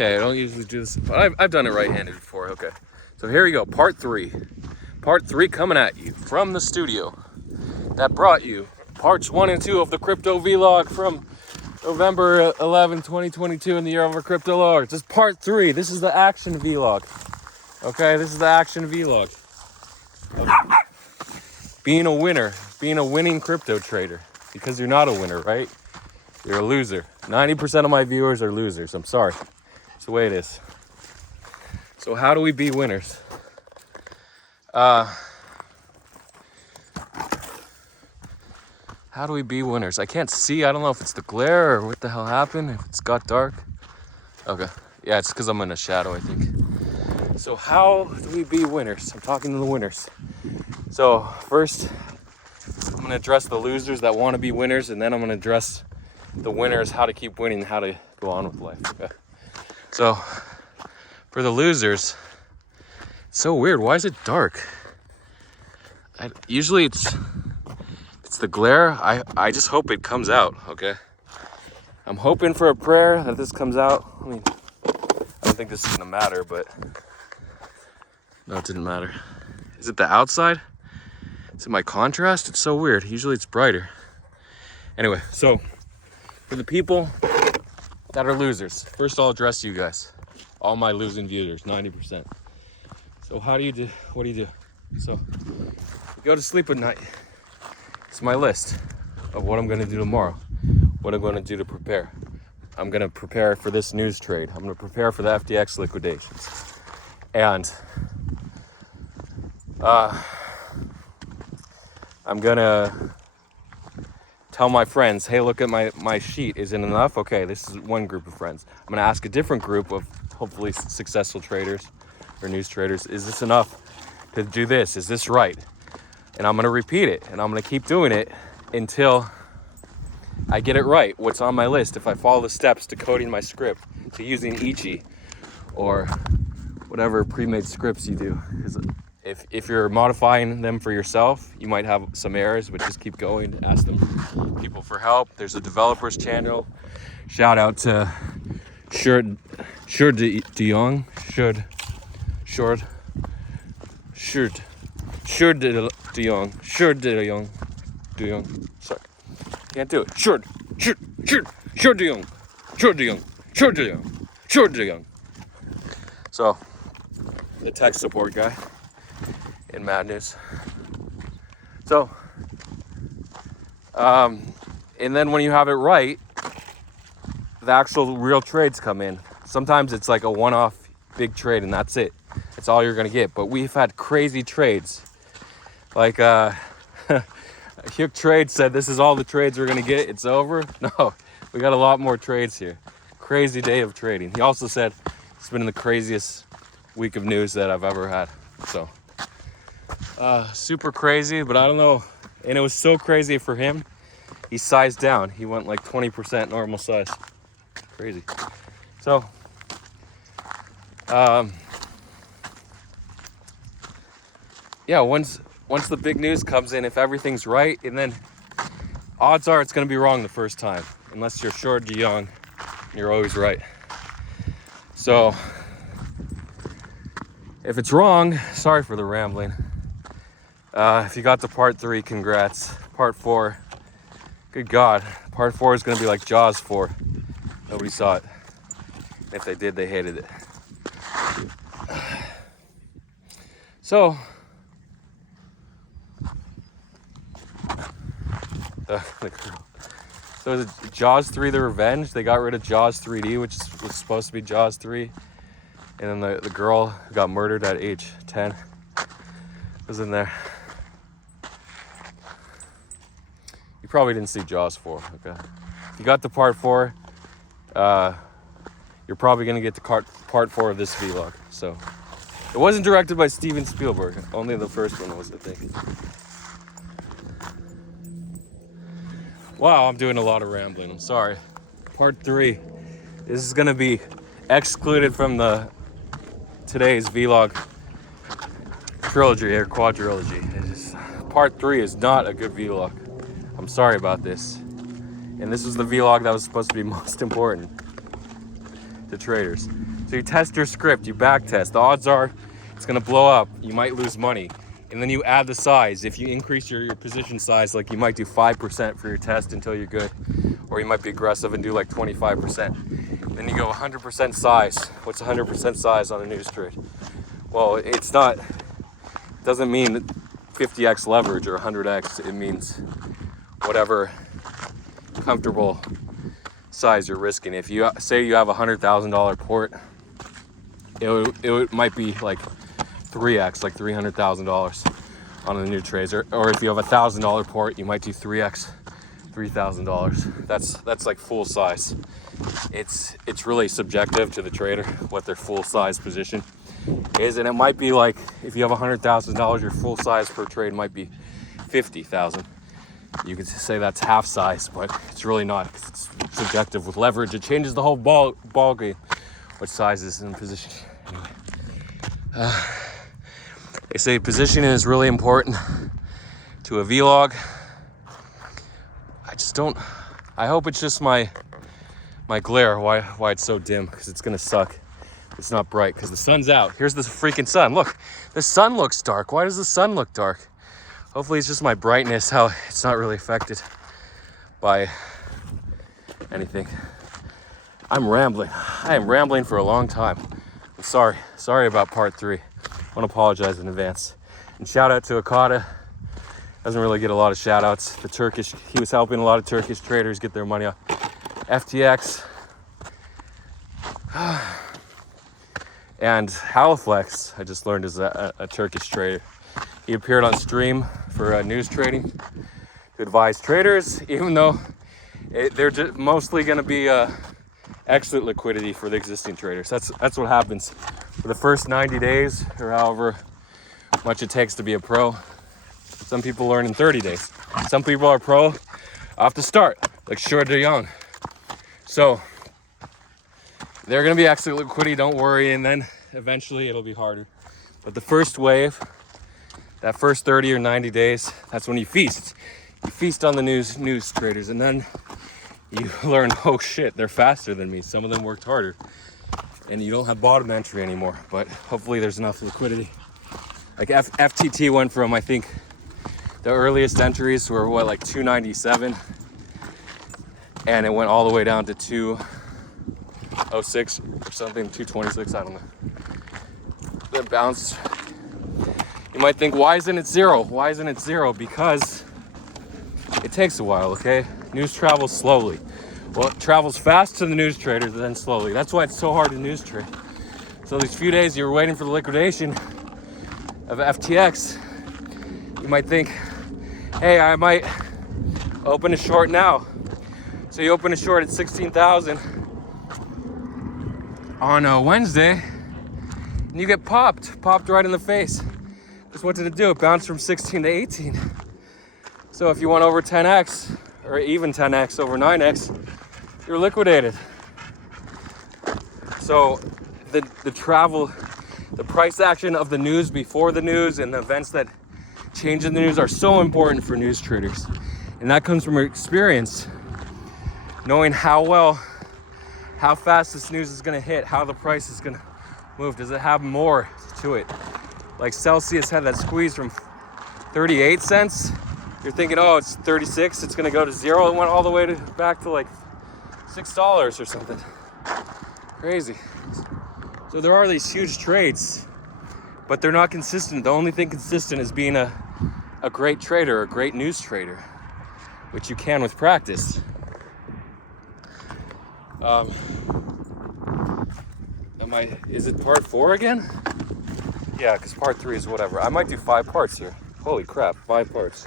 Okay, I don't usually do this, but I've done it right-handed before. Okay, so here we go, part three coming at you from the studio that brought you parts 1 and 2 of the crypto vlog from November 11, 2022 in the year of our crypto lords. This is part 3. This is the action vlog. Okay, this is the action vlog of being a winner, being a winning crypto trader, because you're not a winner, right? You're a loser. 90% of my viewers are losers. I'm sorry. It's the way it is. So how do we be winners? How do we be winners? I can't see. I don't know if it's the glare or what the hell happened. If it's got dark. Okay. Yeah, it's because I'm in a shadow, I think. So how do we be winners? I'm talking to the winners. So first, I'm going to address the losers that want to be winners, and then I'm going to address the winners, how to keep winning, how to go on with life. Okay. So for the losers, it's so weird. Why is it dark? Usually it's the glare. I just hope it comes out, okay? I'm hoping for a prayer that this comes out. I mean, I don't think this is gonna matter, but no, it didn't matter. Is it the outside? Is it my contrast? It's so weird. Usually it's brighter. Anyway, so for the people that are losers, first I'll address you guys. All my losing viewers, 90%. So what do you do? So you go to sleep at night. It's my list of what I'm gonna do tomorrow, what I'm gonna do to prepare. I'm gonna prepare for this news trade. I'm gonna prepare for the FTX liquidations. And I'm gonna tell my friends, hey, look at my sheet. Isn't enough? Okay, this is one group of friends. I'm gonna ask a different group of hopefully successful traders or news traders, is this enough to do this? Is this right? And I'm gonna repeat it, and I'm gonna keep doing it until I get it right, what's on my list. If I follow the steps to coding my script, to using Ichi, or whatever pre-made scripts you do. Because if you're modifying them for yourself, you might have some errors, but just keep going, ask them people for help. There's a developers channel. Shout out to Shur De Young. Sorry, can't do it. Shur De Young. So, the tech support guy in Mad News. So, and then when you have it right, the actual real trades come in. Sometimes it's like a one-off big trade and that's it. That's all you're gonna get. But we've had crazy trades. Like Hugh Trade said, this is all the trades we're gonna get, it's over. No, we got a lot more trades here. Crazy day of trading. He also said it's been the craziest week of news that I've ever had. So super crazy, but I don't know. And it was so crazy for him, he sized down. He went like 20% normal size. Crazy. So yeah, once the big news comes in, if everything's right, and then odds are it's going to be wrong the first time, unless you're short or young, you're always right. So if it's wrong, sorry for the rambling. If you got to part 3, congrats. Part 4, good God, part 4 is going to be like Jaws 4. Nobody saw it. If they did, they hated it. So so Jaws 3 The Revenge, they got rid of Jaws 3D, which was supposed to be Jaws 3. And then the girl who got murdered at age 10 was in there. You probably didn't see Jaws 4, okay? If you got to part 4, you're probably gonna get to part 4 of this vlog. So it wasn't directed by Steven Spielberg. Only the first one was, I think. Wow, I'm doing a lot of rambling. I'm sorry. Part 3. This is gonna be excluded from today's vlog trilogy or quadrilogy. Part 3 is not a good vlog. I'm sorry about this. And this was the vlog that was supposed to be most important. to traders. So you test your script, you back test. The odds are it's gonna blow up. You might lose money. And then you add the size. If you increase your position size, like you might do 5% for your test until you're good, or you might be aggressive and do like 25%. Then you go 100% size. What's 100% size on a news trade? Well, it doesn't mean 50x leverage or 100x. It means whatever comfortable size you're risking. If you say you have a $100,000 port, it might be like 3x, like $300,000 on a new trade. Or if you have a $1,000 port, you might do 3x, $3,000. That's like full size. It's really subjective to the trader what their full size position is, and it might be like if you have $100,000, your full size per trade might be 50,000. You could say that's half size, but it's really not. It's subjective with leverage. It changes the whole ball game, what size is in position. Anyway, they say positioning is really important to a vlog. I hope it's just my glare, why it's so dim, because it's gonna suck. It's not bright because the sun's out. Here's the freaking sun. Look, the sun looks dark. Why does the sun look dark? Hopefully it's just my brightness, how it's not really affected by anything. I'm rambling. I am rambling for a long time. I'm sorry about part 3. I want to apologize in advance. And shout out to Okada. Doesn't really get a lot of shout outs. He was helping a lot of Turkish traders get their money off FTX. And Haliflex, I just learned, is a Turkish trader. He appeared on stream for news trading to advise traders, even though they're mostly going to be exit liquidity for the existing traders. That's what happens for the first 90 days or however much it takes to be a pro. Some people learn in 30 days. Some people are pro off the start, like Shur De Young. So they're going to be exit liquidity, don't worry, and then eventually it'll be harder. But the first wave, that first 30 or 90 days, that's when you feast. You feast on the news traders, and then you learn, oh shit, they're faster than me. Some of them worked harder. And you don't have bottom entry anymore, but hopefully there's enough liquidity. Like FTT went from, I think, the earliest entries were like 297, and it went all the way down to 206 or something, 226, I don't know. Then bounced. You might think, why isn't it zero? Why isn't it zero? Because it takes a while, okay? News travels slowly. Well, it travels fast to the news traders and then slowly. That's why it's so hard to news trade. So these few days you're waiting for the liquidation of FTX, you might think, hey, I might open a short now. So you open a short at 16,000 on a Wednesday, and you get popped right in the face. Because what did it do? It bounced from 16 to 18. So if you went over 10x, or even 10x over 9x, you're liquidated. So the price action of the news before the news and the events that change in the news are so important for news traders. And that comes from experience. Knowing how fast this news is gonna hit, how the price is gonna move. Does it have more to it? Like Celsius had that squeeze from 38 cents. You're thinking, oh, it's 36, it's gonna go to zero. It went all the way back to like $6 or something. Crazy. So there are these huge trades, but they're not consistent. The only thing consistent is being a great trader, a great news trader, which you can with practice. Is it part 4 again? Yeah, because part 3 is whatever. I might do 5 parts here. Holy crap, 5 parts.